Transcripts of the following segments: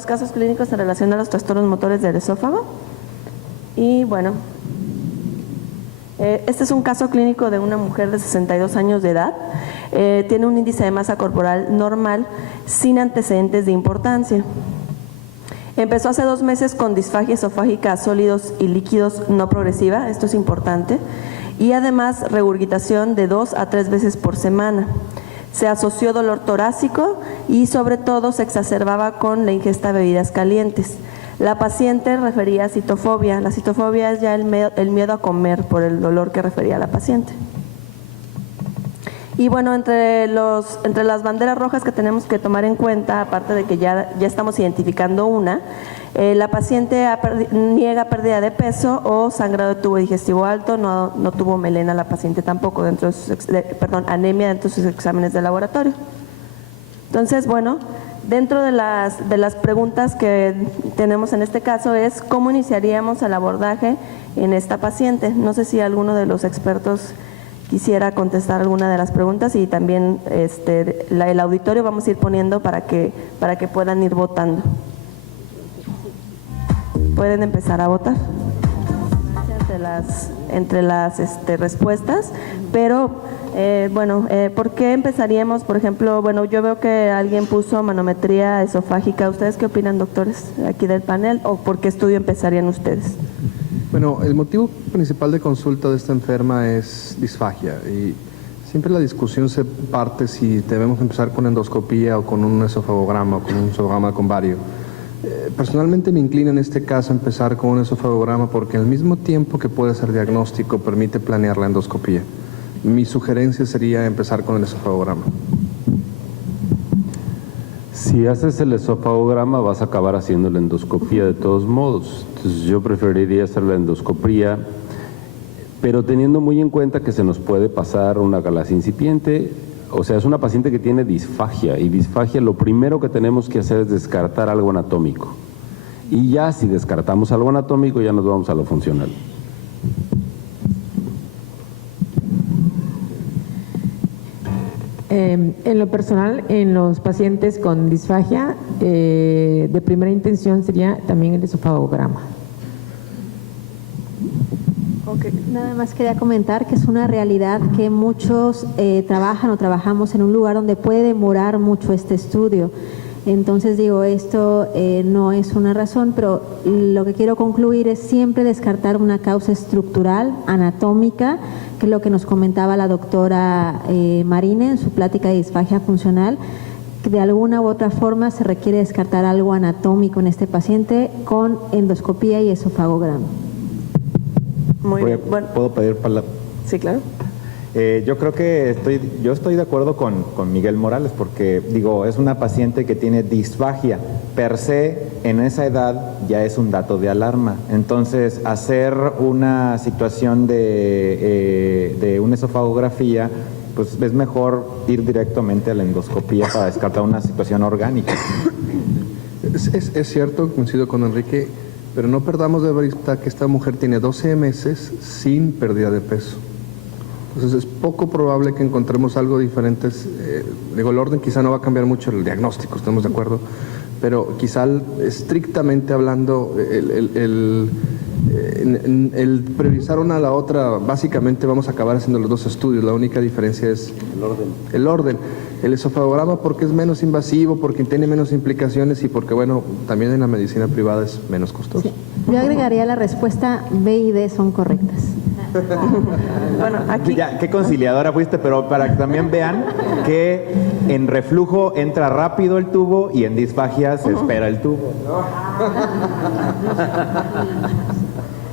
dos casos clínicos en relación a los trastornos motores del esófago. Y bueno, este es un caso clínico de una mujer de 62 años de edad. Tiene un índice de masa corporal normal sin antecedentes de importancia. Empezó hace 2 meses con disfagia esofágica a sólidos y líquidos no progresiva, esto es importante, y además regurgitación de 2 a 3 veces por semana. Se asoció dolor torácico y sobre todo se exacerbaba con la ingesta de bebidas calientes. La paciente refería citofobia. La citofobia es ya el miedo a comer por el dolor que refería la paciente. Y bueno, entre las banderas rojas que tenemos que tomar en cuenta, aparte de que ya estamos identificando una, la paciente niega pérdida de peso o sangrado de tubo digestivo alto, no tuvo melena la paciente tampoco, anemia dentro de sus exámenes de laboratorio. Entonces, bueno, dentro de las preguntas que tenemos en este caso es ¿cómo iniciaríamos el abordaje en esta paciente? No sé si alguno de los expertos quisiera contestar alguna de las preguntas y también el auditorio vamos a ir poniendo para que puedan ir votando. Pueden empezar a votar entre las respuestas, pero ¿por qué empezaríamos? Por ejemplo, bueno, yo veo que alguien puso manometría esofágica. ¿Ustedes qué opinan, doctores, aquí del panel? ¿O por qué estudio empezarían ustedes? Bueno, el motivo principal de consulta de esta enferma es disfagia y siempre la discusión se parte si debemos empezar con endoscopía o con un esofagograma o con un esofagograma con vario. Personalmente me inclina en este caso a empezar con un esofagograma porque al mismo tiempo que puede ser diagnóstico permite planear la endoscopía. Mi sugerencia sería empezar con el esofagograma. Si haces el esofagograma vas a acabar haciendo la endoscopía de todos modos. Entonces yo preferiría hacer la endoscopía, pero teniendo muy en cuenta que se nos puede pasar una galaxia incipiente. O sea, es una paciente que tiene disfagia y disfagia lo primero que tenemos que hacer es descartar algo anatómico. Y ya si descartamos algo anatómico ya nos vamos a lo funcional. En lo personal, en los pacientes con disfagia, de primera intención sería también el esofagograma. Okay. Nada más quería comentar que es una realidad que muchos trabajan o trabajamos en un lugar donde puede demorar mucho este estudio. Entonces digo, esto no es una razón, pero lo que quiero concluir es siempre descartar una causa estructural, anatómica, que es lo que nos comentaba la doctora Marina en su plática de disfagia funcional, que de alguna u otra forma se requiere descartar algo anatómico en este paciente con endoscopía y esofagograma. Muy bien. Bueno. ¿Puedo pedir palabra? Sí, claro. Yo creo que estoy de acuerdo con Miguel Morales porque, digo, es una paciente que tiene disfagia. Per se, en esa edad ya es un dato de alarma. Entonces, hacer una situación de una esofagografía, pues es mejor ir directamente a la endoscopía para descartar una situación orgánica. Es cierto, coincido con Enrique, pero no perdamos de vista que esta mujer tiene 12 meses sin pérdida de peso. Entonces es poco probable que encontremos algo diferente. Digo, el orden quizá no va a cambiar mucho el diagnóstico, estamos de acuerdo, pero quizá estrictamente hablando, el priorizar una a la otra, básicamente vamos a acabar haciendo los dos estudios. La única diferencia es el orden. El esofagograma porque es menos invasivo, porque tiene menos implicaciones y porque, bueno, también en la medicina privada es menos costoso. Sí. Yo agregaría la respuesta B y D son correctas. Bueno, aquí... Ya, qué conciliadora fuiste, pero para que también vean que en reflujo entra rápido el tubo y en disfagia se espera el tubo.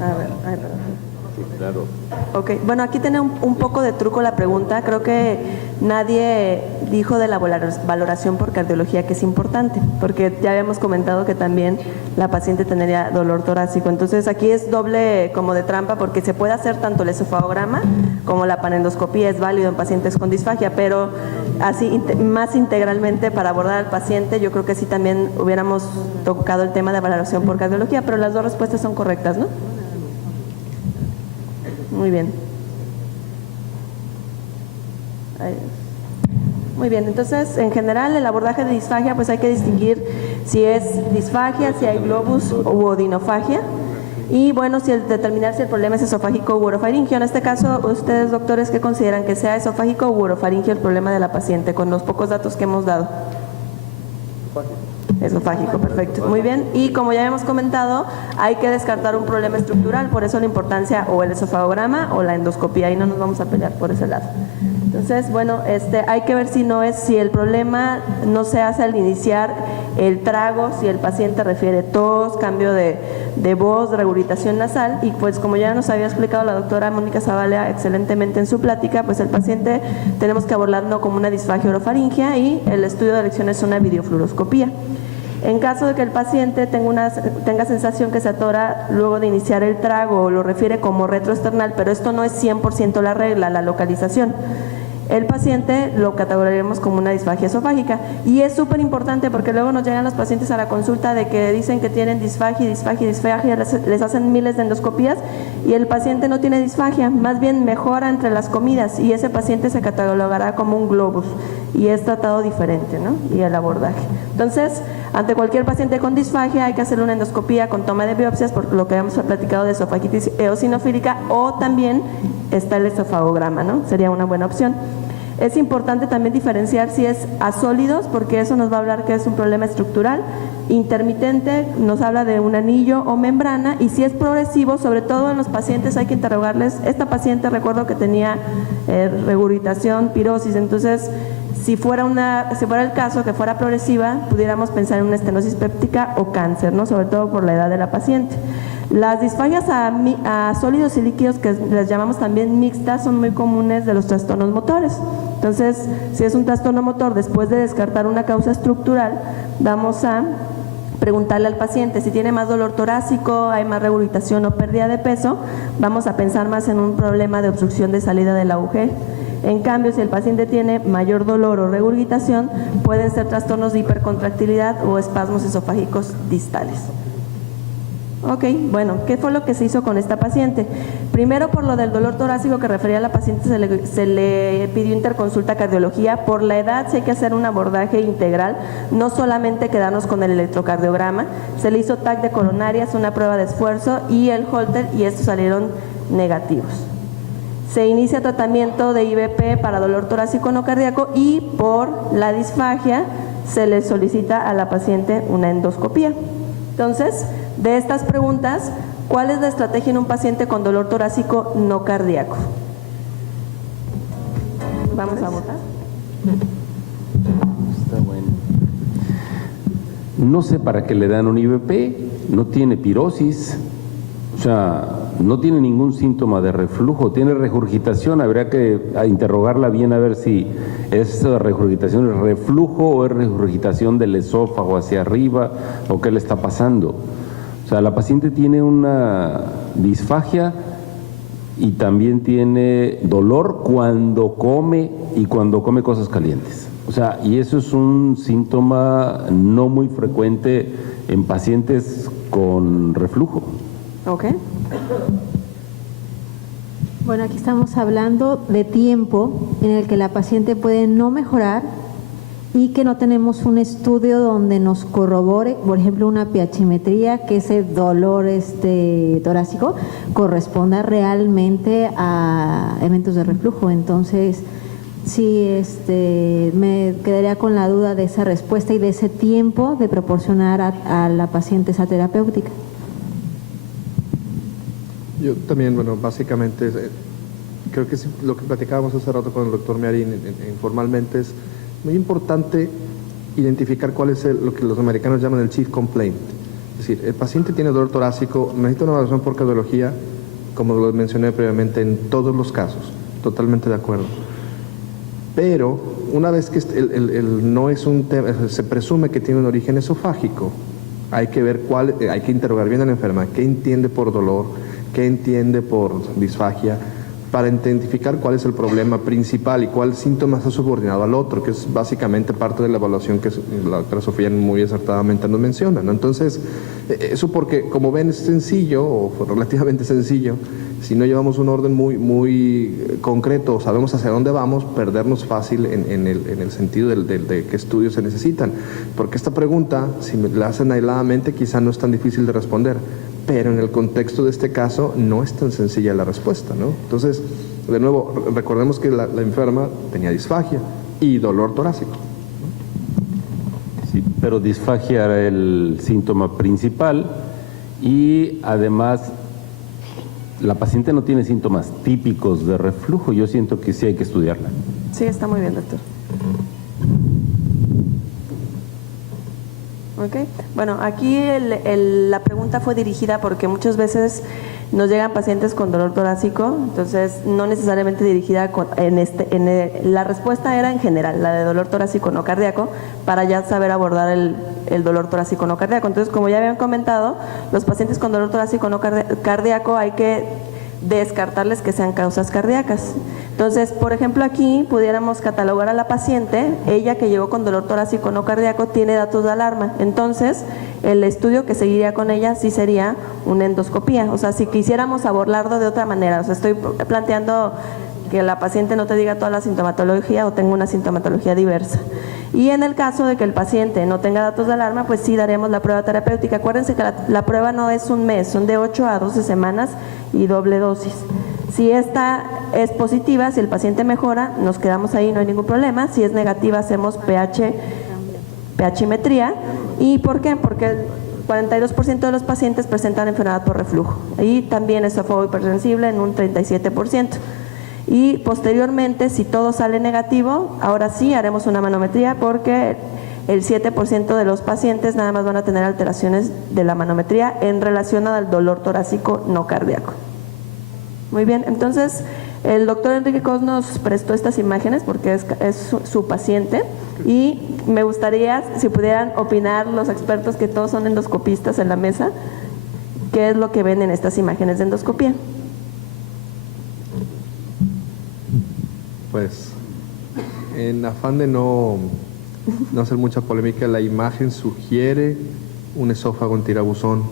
A ver, Sí, claro. ok, bueno, aquí tiene un poco de truco la pregunta. Creo que nadie dijo de la valoración por cardiología, que es importante, porque ya habíamos comentado que también la paciente tendría dolor torácico. Entonces aquí es doble como de trampa, porque se puede hacer tanto el esofagograma como la panendoscopía, es válido en pacientes con disfagia, pero así más integralmente para abordar al paciente, yo creo que sí también hubiéramos tocado el tema de valoración por cardiología, pero las dos respuestas son correctas, ¿no? Muy bien. Muy bien, entonces en general el abordaje de disfagia pues hay que distinguir si es disfagia, si hay globus u odinofagia. Y bueno, si determinar si el problema es esofágico u orofaringio. En este caso, ustedes, doctores, ¿qué consideran que sea esofágico u orofaringio el problema de la paciente con los pocos datos que hemos dado? Esofágico, perfecto. Muy bien. Y como ya hemos comentado, hay que descartar un problema estructural, por eso la importancia o el esofagograma o la endoscopía, y no nos vamos a pelear por ese lado. Entonces, bueno, hay que ver si el problema no se hace al iniciar el trago, si el paciente refiere tos, cambio de voz, regurgitación nasal, y pues como ya nos había explicado la doctora Mónica Zavala excelentemente en su plática, pues el paciente tenemos que abordarlo como una disfagia orofaringia y el estudio de elección es una videofluoroscopía. En caso de que el paciente tenga sensación que se atora luego de iniciar el trago o lo refiere como retroesternal, pero esto no es 100% la regla, la localización, el paciente lo categorizaremos como una disfagia esofágica. Y es súper importante porque luego nos llegan los pacientes a la consulta de que dicen que tienen disfagia, les hacen miles de endoscopías y el paciente no tiene disfagia, más bien mejora entre las comidas y ese paciente se catalogará como un globus y es tratado diferente, ¿no? Y el abordaje. Entonces, ante cualquier paciente con disfagia hay que hacer una endoscopía con toma de biopsias, por lo que hemos platicado de esofagitis eosinofílica, o también está el esofagograma, ¿no? Sería una buena opción. Es importante también diferenciar si es asólidos, porque eso nos va a hablar que es un problema estructural. Intermitente nos habla de un anillo o membrana, y si es progresivo, sobre todo en los pacientes hay que interrogarles. Esta paciente recuerdo que tenía regurgitación, pirosis, entonces si fuera el caso que fuera progresiva, pudiéramos pensar en una estenosis péptica o cáncer, ¿no? Sobre todo por la edad de la paciente. Las disfagias a sólidos y líquidos, que les llamamos también mixtas, son muy comunes de los trastornos motores. Entonces, si es un trastorno motor, después de descartar una causa estructural, vamos a preguntarle al paciente si tiene más dolor torácico, hay más regurgitación o pérdida de peso, vamos a pensar más en un problema de obstrucción de salida del agujero. En cambio, si el paciente tiene mayor dolor o regurgitación, pueden ser trastornos de hipercontractilidad o espasmos esofágicos distales. Ok, bueno, ¿qué fue lo que se hizo con esta paciente? Primero, por lo del dolor torácico que refería a la paciente, se le pidió interconsulta cardiología. Por la edad, sí hay que hacer un abordaje integral, no solamente quedarnos con el electrocardiograma. Se le hizo TAC de coronarias, una prueba de esfuerzo y el Holter, y estos salieron negativos. Se inicia tratamiento de IVP para dolor torácico no cardíaco, y por la disfagia se le solicita a la paciente una endoscopía. Entonces, de estas preguntas, ¿cuál es la estrategia en un paciente con dolor torácico no cardíaco? Vamos a votar. Está bueno. No sé para qué le dan un IVP, no tiene pirosis, o sea, no tiene ningún síntoma de reflujo, tiene regurgitación, habría que interrogarla bien a ver si esa regurgitación es reflujo o es regurgitación del esófago hacia arriba o qué le está pasando. O sea, la paciente tiene una disfagia y también tiene dolor cuando come y cuando come cosas calientes. O sea, y eso es un síntoma no muy frecuente en pacientes con reflujo. Ok. Bueno, aquí estamos hablando de tiempo en el que la paciente puede no mejorar y que no tenemos un estudio donde nos corrobore, por ejemplo, una pH-metría, que ese dolor torácico corresponda realmente a eventos de reflujo. Entonces, sí, me quedaría con la duda de esa respuesta y de ese tiempo de proporcionar a la paciente esa terapéutica. Yo también, bueno, básicamente creo que es lo que platicábamos hace rato con el doctor Mearín informalmente, es muy importante identificar cuál es lo que los americanos llaman el chief complaint. Es decir, el paciente tiene dolor torácico, necesita una evaluación por cardiología, como lo mencioné previamente, en todos los casos, totalmente de acuerdo. Pero una vez que no es un tema, se presume que tiene un origen esofágico, hay que ver hay que interrogar bien a la enferma, qué entiende por dolor, qué entiende por disfagia, para identificar cuál es el problema principal y cuál síntoma está subordinado al otro, que es básicamente parte de la evaluación que la doctora Sofía muy acertadamente nos menciona, ¿no? Entonces, eso porque, como ven, es sencillo o relativamente sencillo. Si no llevamos un orden muy concreto, sabemos hacia dónde vamos, perdernos fácil en el sentido de qué estudios se necesitan. Porque esta pregunta, si me la hacen aisladamente, quizá no es tan difícil de responder, pero en el contexto de este caso no es tan sencilla la respuesta, ¿no? Entonces, de nuevo, recordemos que la enferma tenía disfagia y dolor torácico. Sí, pero disfagia era el síntoma principal y además la paciente no tiene síntomas típicos de reflujo. Yo siento que sí hay que estudiarla. Sí, está muy bien, doctor. Ok. Bueno, aquí la pregunta fue dirigida porque muchas veces nos llegan pacientes con dolor torácico, entonces no necesariamente dirigida la respuesta era en general, la de dolor torácico no cardíaco, para ya saber abordar el dolor torácico no cardíaco. Entonces, como ya habían comentado, los pacientes con dolor torácico no cardíaco hay que descartarles que sean causas cardíacas. Entonces, por ejemplo, aquí pudiéramos catalogar a la paciente, ella que llegó con dolor torácico no cardíaco tiene datos de alarma, entonces el estudio que seguiría con ella sí sería una endoscopía. O sea, si quisiéramos abordarlo de otra manera, o sea, estoy planteando que la paciente no te diga toda la sintomatología o tenga una sintomatología diversa. Y en el caso de que el paciente no tenga datos de alarma, pues sí daremos la prueba terapéutica. Acuérdense que la prueba no es un mes, son de 8 a 12 semanas y doble dosis. Si esta es positiva, si el paciente mejora, nos quedamos ahí, no hay ningún problema. Si es negativa, hacemos pHimetría. ¿Y por qué? Porque el 42% de los pacientes presentan enfermedad por reflujo. Y también esófago hipersensible en un 37%. Y posteriormente, si todo sale negativo, ahora sí haremos una manometría porque el 7% de los pacientes nada más van a tener alteraciones de la manometría en relación al dolor torácico no cardíaco. Muy bien, entonces el doctor Enrique Cos nos prestó estas imágenes porque es su paciente y me gustaría si pudieran opinar los expertos, que todos son endoscopistas en la mesa, qué es lo que ven en estas imágenes de endoscopía. Pues, en afán de no hacer mucha polémica, la imagen sugiere un esófago en tirabuzón.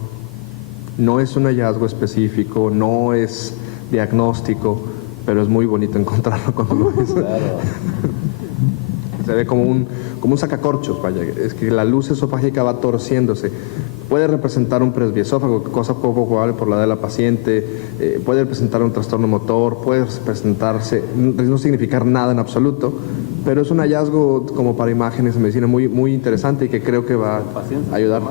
No es un hallazgo específico, no es diagnóstico, pero es muy bonito encontrarlo cuando lo ves. Claro. Se ve como un sacacorchos, vaya. Es que la luz esofágica va torciéndose. Puede representar un presbiesófago, cosa poco probable por la edad de la paciente, puede representar un trastorno motor, puede presentarse, no significar nada en absoluto, pero es un hallazgo como para imágenes de medicina muy interesante y que creo que va a ayudar.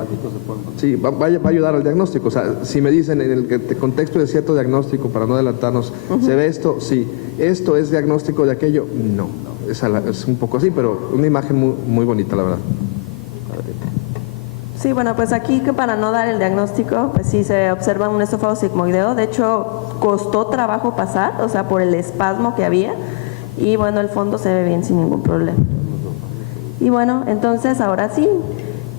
Sí, va a ayudar al diagnóstico. O sea, si me dicen en el contexto de cierto diagnóstico, para no adelantarnos, ¿se ve esto? Sí. ¿Esto es diagnóstico de aquello? No. Es un poco así, pero una imagen muy bonita, la verdad. Sí, bueno, pues aquí que para no dar el diagnóstico, pues sí se observa un esófago sigmoideo. De hecho, costó trabajo pasar, o sea, por el espasmo que había. Y bueno, el fondo se ve bien sin ningún problema. Y bueno, entonces ahora sí,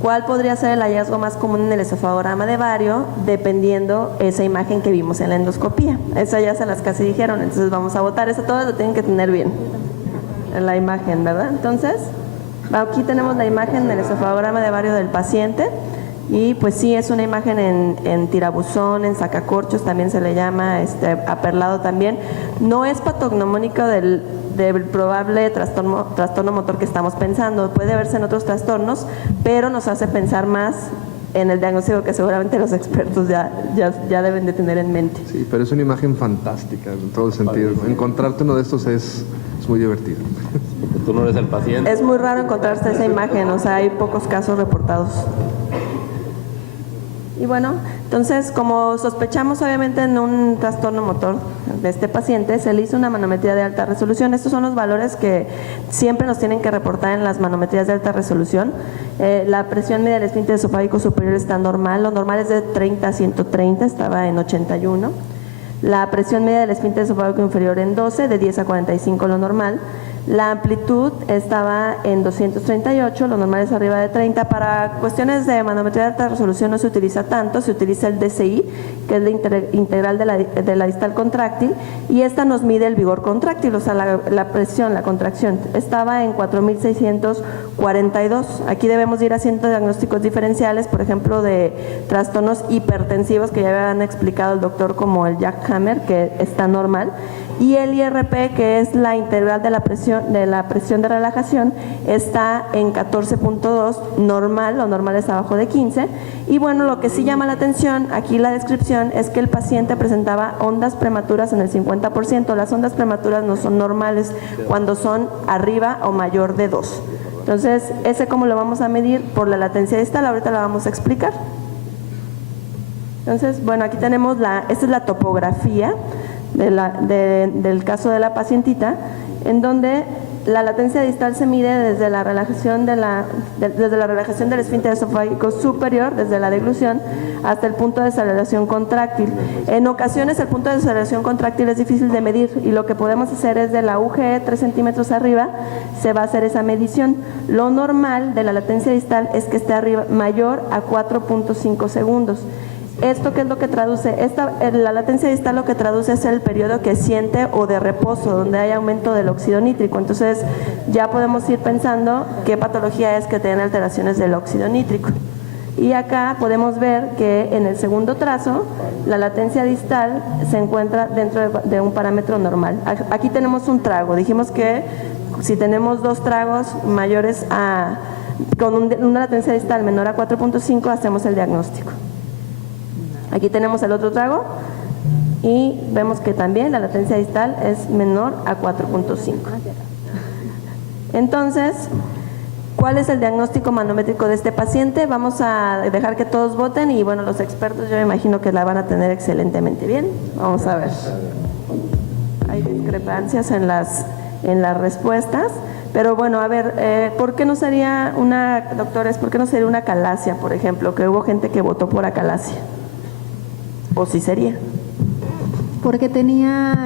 ¿cuál podría ser el hallazgo más común en el esofagograma de Vario? Dependiendo esa imagen que vimos en la endoscopía. Esa ya se las casi dijeron, entonces vamos a votar. Eso todo lo tienen que tener bien en la imagen, ¿verdad? Entonces, aquí tenemos la imagen del esofagograma de Vario del paciente. Y pues sí, es una imagen en tirabuzón, en sacacorchos también se le llama, aperlado también. No es patognomónico del probable trastorno motor que estamos pensando. Puede verse en otros trastornos, pero nos hace pensar más en el diagnóstico que seguramente los expertos ya deben de tener en mente. Sí, pero es una imagen fantástica en todo el sentido. Encontrarte uno de estos es muy divertido. Porque tú no eres el paciente. Es muy raro encontrarse esa imagen, o sea, hay pocos casos reportados. Y bueno, entonces como sospechamos obviamente en un trastorno motor de este paciente, se le hizo una manometría de alta resolución. Estos son los valores que siempre nos tienen que reportar en las manometrías de alta resolución. La presión media del esfínter esofágico superior está normal, lo normal es de 30 a 130, estaba en 81. La presión media del esfínter esofágico inferior en 12, de 10 a 45 lo normal. La amplitud estaba en 238, lo normal es arriba de 30. Para cuestiones de manometría de alta resolución no se utiliza tanto, se utiliza el DCI, que es la integral de la distal contráctil, y esta nos mide el vigor contráctil, o sea, la presión, la contracción. Estaba en 4.642. Aquí debemos ir haciendo diagnósticos diferenciales, por ejemplo, de trastornos hipertensivos que ya habían explicado el doctor, como el Jackhammer, que está normal, y el IRP, que es la integral de la presión de relajación, está en 14.2, normal, lo normal es abajo de 15. Y bueno, lo que sí llama la atención, aquí la descripción, es que el paciente presentaba ondas prematuras en el 50%. Las ondas prematuras no son normales cuando son arriba o mayor de 2. Entonces, ¿ese cómo lo vamos a medir? Por la latencia distal, ahorita la vamos a explicar. Entonces, bueno, aquí tenemos esta es la topografía del caso de la pacientita, en donde la latencia distal se mide desde la relajación relajación del esfínter esofágico superior, desde la deglución, hasta el punto de desaceleración contráctil. En ocasiones el punto de desaceleración contráctil es difícil de medir, y lo que podemos hacer es de la UGE 3 centímetros arriba, se va a hacer esa medición. Lo normal de la latencia distal es que esté arriba, mayor a 4.5 segundos. ¿Esto qué es lo que traduce? La latencia distal lo que traduce es el periodo quiescente o de reposo, donde hay aumento del óxido nítrico. Entonces ya podemos ir pensando qué patología es que tiene alteraciones del óxido nítrico. Y acá podemos ver que en el segundo trazo la latencia distal se encuentra dentro de un parámetro normal. Aquí tenemos un trago. Dijimos que si tenemos 2 tragos mayores con una latencia distal menor a 4.5, hacemos el diagnóstico. Aquí tenemos el otro trago y vemos que también la latencia distal es menor a 4.5. Entonces, ¿cuál es el diagnóstico manométrico de este paciente? Vamos a dejar que todos voten y bueno, los expertos yo me imagino que la van a tener excelentemente bien. Vamos a ver. Hay discrepancias en las respuestas, pero bueno, a ver, ¿por qué no sería doctores, por qué no sería una acalasia, por ejemplo, que hubo gente que votó por acalasia? ¿O sí sería? Porque tenía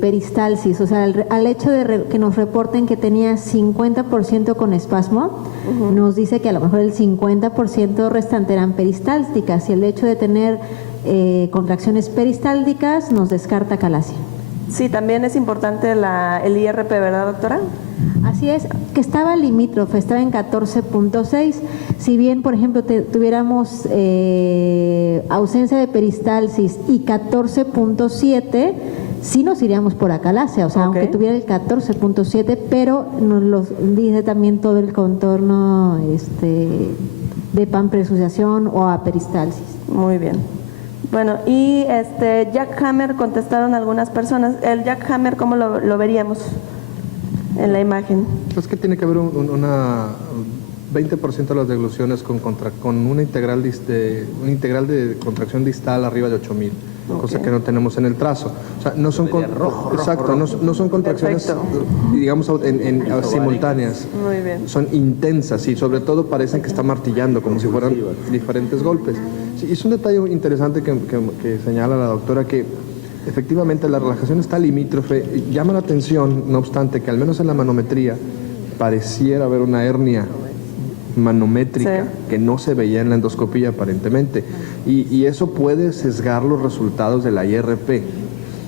peristalsis, o sea, al hecho de que nos reporten que tenía 50% con espasmo, nos dice que a lo mejor el 50% restante eran peristálticas, y el hecho de tener contracciones peristálticas nos descarta acalasia. Sí, también es importante el IRP, ¿verdad, doctora? Así es, que estaba limítrofe, estaba en 14.6. Si bien, por ejemplo, tuviéramos ausencia de peristalsis y 14.7, sí nos iríamos por acalasia, o sea, aunque tuviera el 14.7, pero nos lo dice también todo el contorno de panpresuciación o aperistalsis. Muy bien. Bueno, y Jackhammer contestaron algunas personas. El Jackhammer, ¿cómo lo veríamos en la imagen? Es que tiene que haber una 20% de las degluciones con una integral de contracción distal arriba de 8.000, cosa que no tenemos en el trazo. O sea, no son no son contracciones, digamos, simultáneas. Muy bien. Son intensas y sobre todo parecen que está martillando, como si fueran diferentes golpes. Sí, es un detalle interesante que señala la doctora, que efectivamente la relajación está limítrofe. Llama la atención, no obstante, que al menos en la manometría pareciera haber una hernia manométrica que no se veía en la endoscopía aparentemente, y eso puede sesgar los resultados de la IRP.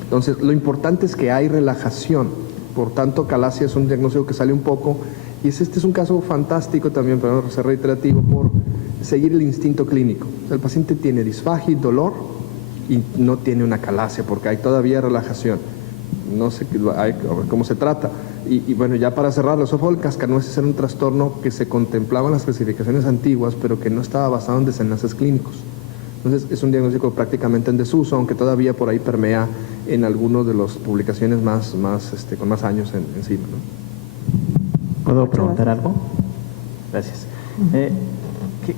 Entonces, lo importante es que hay relajación. Por tanto, acalasia es un diagnóstico que sale un poco, y este es un caso fantástico también, para no ser reiterativo, por seguir el instinto clínico. O sea, el paciente tiene disfagia y dolor y no tiene una acalasia porque hay todavía relajación. No sé cómo se trata. Y bueno, ya para cerrar, el esófago del cascanueces era un trastorno que se contemplaba en las clasificaciones antiguas, pero que no estaba basado en desenlaces clínicos. Entonces, es un diagnóstico prácticamente en desuso, aunque todavía por ahí permea en algunas de las publicaciones con más años encima, ¿no? ¿Puedo preguntar algo? Gracias.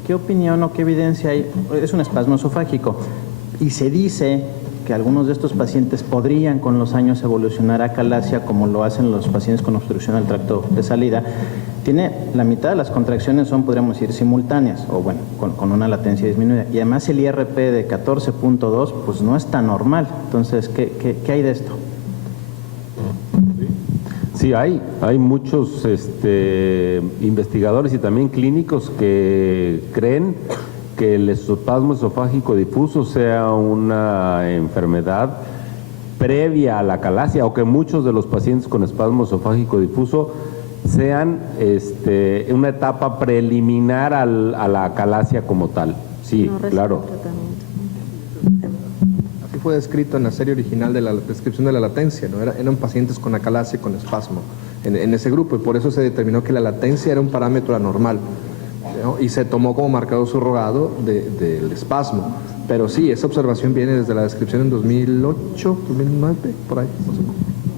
¿Qué opinión o qué evidencia hay? Es un espasmo esofágico y se dice que algunos de estos pacientes podrían con los años evolucionar a acalasia, como lo hacen los pacientes con obstrucción al tracto de salida. La mitad de las contracciones son, podríamos decir, simultáneas, o bueno, con una latencia disminuida. Y además el IRP de 14.2, pues no es tan normal. Entonces, ¿qué hay de esto? Sí, hay muchos investigadores y también clínicos que creen que el espasmo esofágico difuso sea una enfermedad previa a la acalasia, o que muchos de los pacientes con espasmo esofágico difuso sean una etapa preliminar a la acalasia como tal. Sí, No reciben claro. tratamiento. Así fue descrito en la serie original de la descripción de la latencia, ¿no? Eran pacientes con acalasia y con espasmo en ese grupo, y por eso se determinó que la latencia era un parámetro anormal, ¿no? Y se tomó como marcador subrogado del espasmo. Pero sí, esa observación viene desde la descripción en 2008, 2009, por ahí. No sé.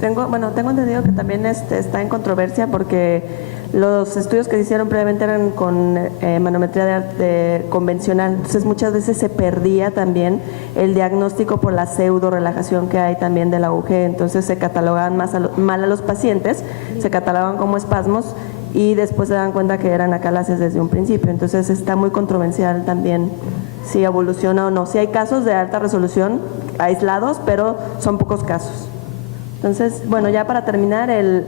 Tengo entendido que también está en controversia porque los estudios que se hicieron previamente eran con manometría convencional, entonces muchas veces se perdía también el diagnóstico por la pseudo relajación que hay también de la UG, entonces se catalogaban mal a los pacientes, se catalogaban como espasmos y después se dan cuenta que eran acalasias desde un principio, entonces está muy controversial también si evoluciona o no. Si hay casos de alta resolución aislados, pero son pocos casos. Entonces, bueno, ya para terminar, el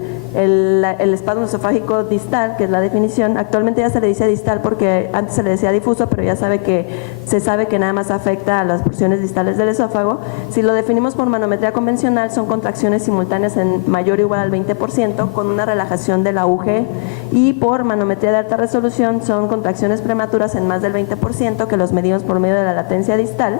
espasmo esofágico distal, que es la definición, actualmente ya se le dice distal porque antes se le decía difuso, pero ya se sabe que nada más afecta a las porciones distales del esófago. Si lo definimos por manometría convencional, son contracciones simultáneas en mayor o igual al 20% con una relajación de la UG, y por manometría de alta resolución son contracciones prematuras en más del 20% que los medimos por medio de la latencia distal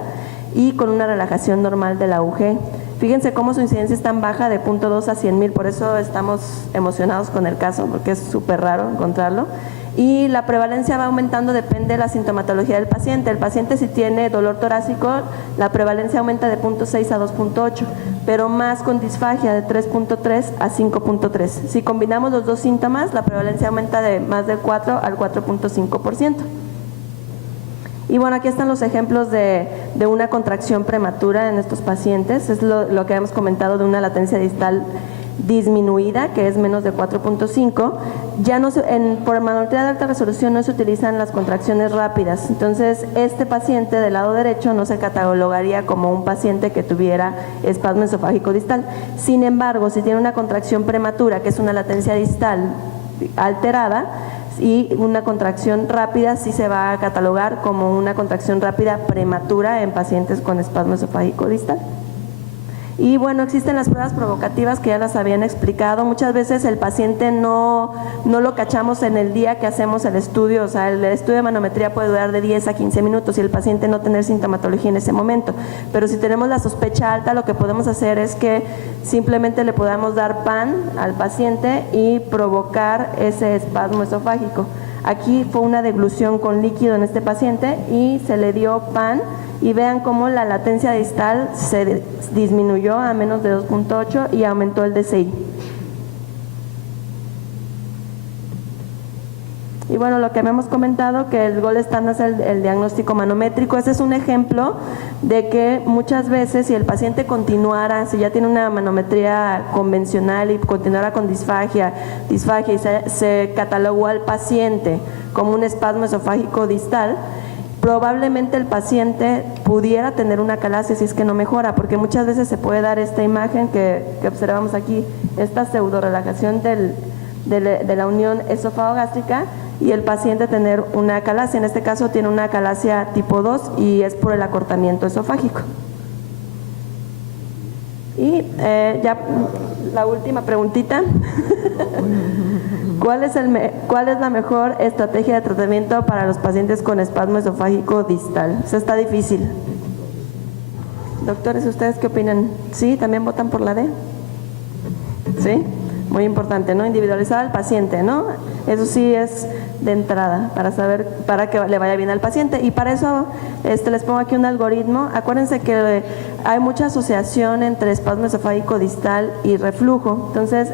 y con una relajación normal de la UG. Fíjense cómo su incidencia es tan baja, de 0.2 a 100,000, por eso estamos emocionados con el caso, porque es súper raro encontrarlo. Y la prevalencia va aumentando, depende de la sintomatología del paciente. El paciente, si tiene dolor torácico, la prevalencia aumenta de 0.6 a 2.8, pero más con disfagia de 3.3 a 5.3. Si combinamos los dos síntomas, la prevalencia aumenta de más del 4 al 4.5%. Y bueno, aquí están los ejemplos de una contracción prematura en estos pacientes. Es lo que hemos comentado de una latencia distal disminuida, que es menos de 4.5. Ya no por manometría de alta resolución no se utilizan las contracciones rápidas. Entonces, este paciente del lado derecho no se catalogaría como un paciente que tuviera espasmo esofágico distal. Sin embargo, si tiene una contracción prematura, que es una latencia distal alterada, y una contracción rápida, sí se va a catalogar como una contracción rápida prematura en pacientes con espasmo esofágico distal. Y bueno, existen las pruebas provocativas que ya las habían explicado. Muchas veces el paciente no lo cachamos en el día que hacemos el estudio, o sea, el estudio de manometría puede durar de 10 a 15 minutos y el paciente no tener sintomatología en ese momento. Pero si tenemos la sospecha alta, lo que podemos hacer es que simplemente le podamos dar pan al paciente y provocar ese espasmo esofágico. Aquí fue una deglución con líquido en este paciente y se le dio pan, y vean cómo la latencia distal se disminuyó a menos de 2.8 y aumentó el DCI. Y bueno, lo que habíamos comentado, que el gold standard es el diagnóstico manométrico. Ese es un ejemplo de que muchas veces, si el paciente continuara, si ya tiene una manometría convencional y continuara con disfagia y se catalogó al paciente como un espasmo esofágico distal, probablemente el paciente pudiera tener una acalasia si es que no mejora, porque muchas veces se puede dar esta imagen que observamos aquí, esta pseudo relajación de la unión esófago-gástrica, y el paciente tener una acalasia. En este caso tiene una acalasia tipo 2 y es por el acortamiento esofágico. Y ya la última preguntita. ¿Cuál es la mejor estrategia de tratamiento para los pacientes con espasmo esofágico distal? Eso está difícil. Doctores, ¿ustedes qué opinan? ¿Sí? ¿También votan por la D? ¿Sí? Muy importante, ¿no? Individualizar al paciente, ¿no? Eso sí es de entrada, para que le vaya bien al paciente. Y para eso les pongo aquí un algoritmo. Acuérdense que hay mucha asociación entre espasmo esofágico distal y reflujo. Entonces,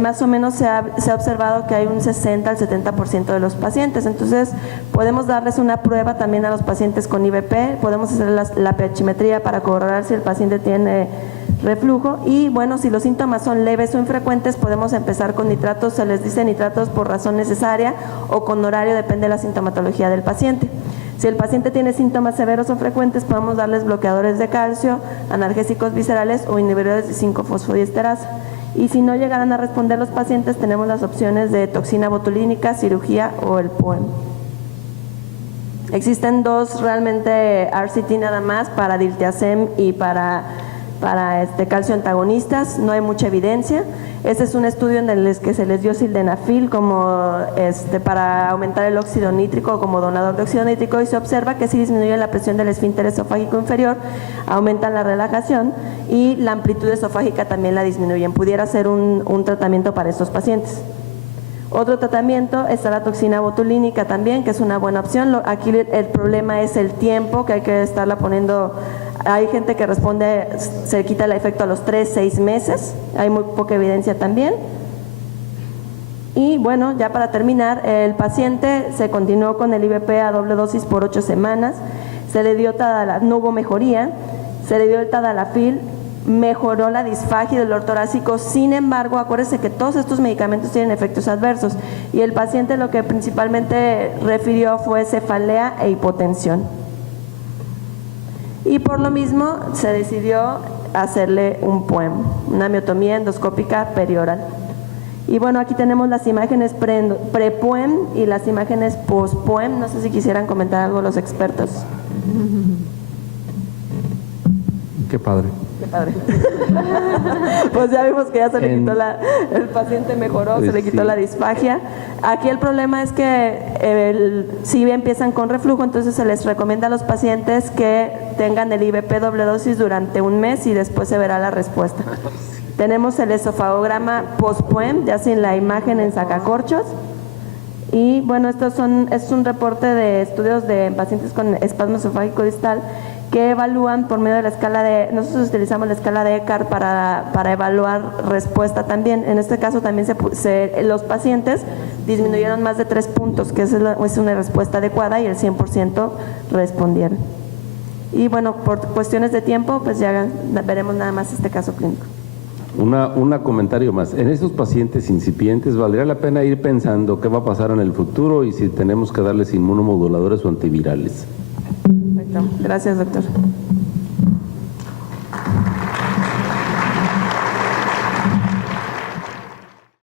más o menos se ha observado que hay un 60 al 70% de los pacientes. Entonces, podemos darles una prueba también a los pacientes con IBP, podemos hacer la pH-metría para corroborar si el paciente tiene reflujo, y bueno, si los síntomas son leves o infrecuentes, podemos empezar con nitratos. Se les dice nitratos por razón necesaria o con horario, depende de la sintomatología del paciente. Si el paciente tiene síntomas severos o frecuentes, podemos darles bloqueadores de calcio, analgésicos viscerales o inhibidores de 5-fosfodiesterasa. Y si no llegaran a responder los pacientes, tenemos las opciones de toxina botulínica, cirugía o el POEM. Existen dos realmente RCT nada más para diltiazem y para calcio antagonistas, no hay mucha evidencia. Este es un estudio en el que se les dio sildenafil como para aumentar el óxido nítrico como donador de óxido nítrico y se observa que sí disminuye la presión del esfínter esofágico inferior, aumentan la relajación y la amplitud esofágica también la disminuyen. Pudiera ser un tratamiento para estos pacientes. Otro tratamiento está la toxina botulínica también, que es una buena opción. Aquí el problema es el tiempo, que hay que estarla poniendo. Hay gente que responde, se quita el efecto a los 3-6 meses, hay muy poca evidencia también. Y bueno, ya para terminar, el paciente se continuó con el IVP a doble dosis por 8 semanas, se le dio no hubo mejoría, se le dio el tadalafil, mejoró la disfagia del dolor torácico. Sin embargo, acuérdense que todos estos medicamentos tienen efectos adversos y el paciente lo que principalmente refirió fue cefalea e hipotensión. Y por lo mismo se decidió hacerle un POEM, una miotomía endoscópica perioral. Y bueno, aquí tenemos las imágenes pre-POEM y las imágenes post-POEM. No sé si quisieran comentar algo los expertos. Qué padre. Qué padre. Pues ya vimos que ya se le quitó el paciente mejoró, se le quitó la disfagia. Aquí el problema es que si empiezan con reflujo, entonces se les recomienda a los pacientes que tengan el IVP doble dosis durante un mes y después se verá la respuesta. Tenemos el esofagograma post-POEM, ya sin la imagen en sacacorchos. Y bueno, es un reporte de estudios de pacientes con espasmo esofágico distal que evalúan por medio de la escala nosotros utilizamos la escala de Eckhart para evaluar respuesta también. En este caso también los pacientes disminuyeron más de 3 puntos, que es una respuesta adecuada y el 100% respondieron. Y bueno, por cuestiones de tiempo, pues ya veremos nada más este caso clínico. Un comentario más. En estos pacientes incipientes, ¿valdría la pena ir pensando qué va a pasar en el futuro y si tenemos que darles inmunomoduladores o antivirales? Perfecto. Gracias, doctor.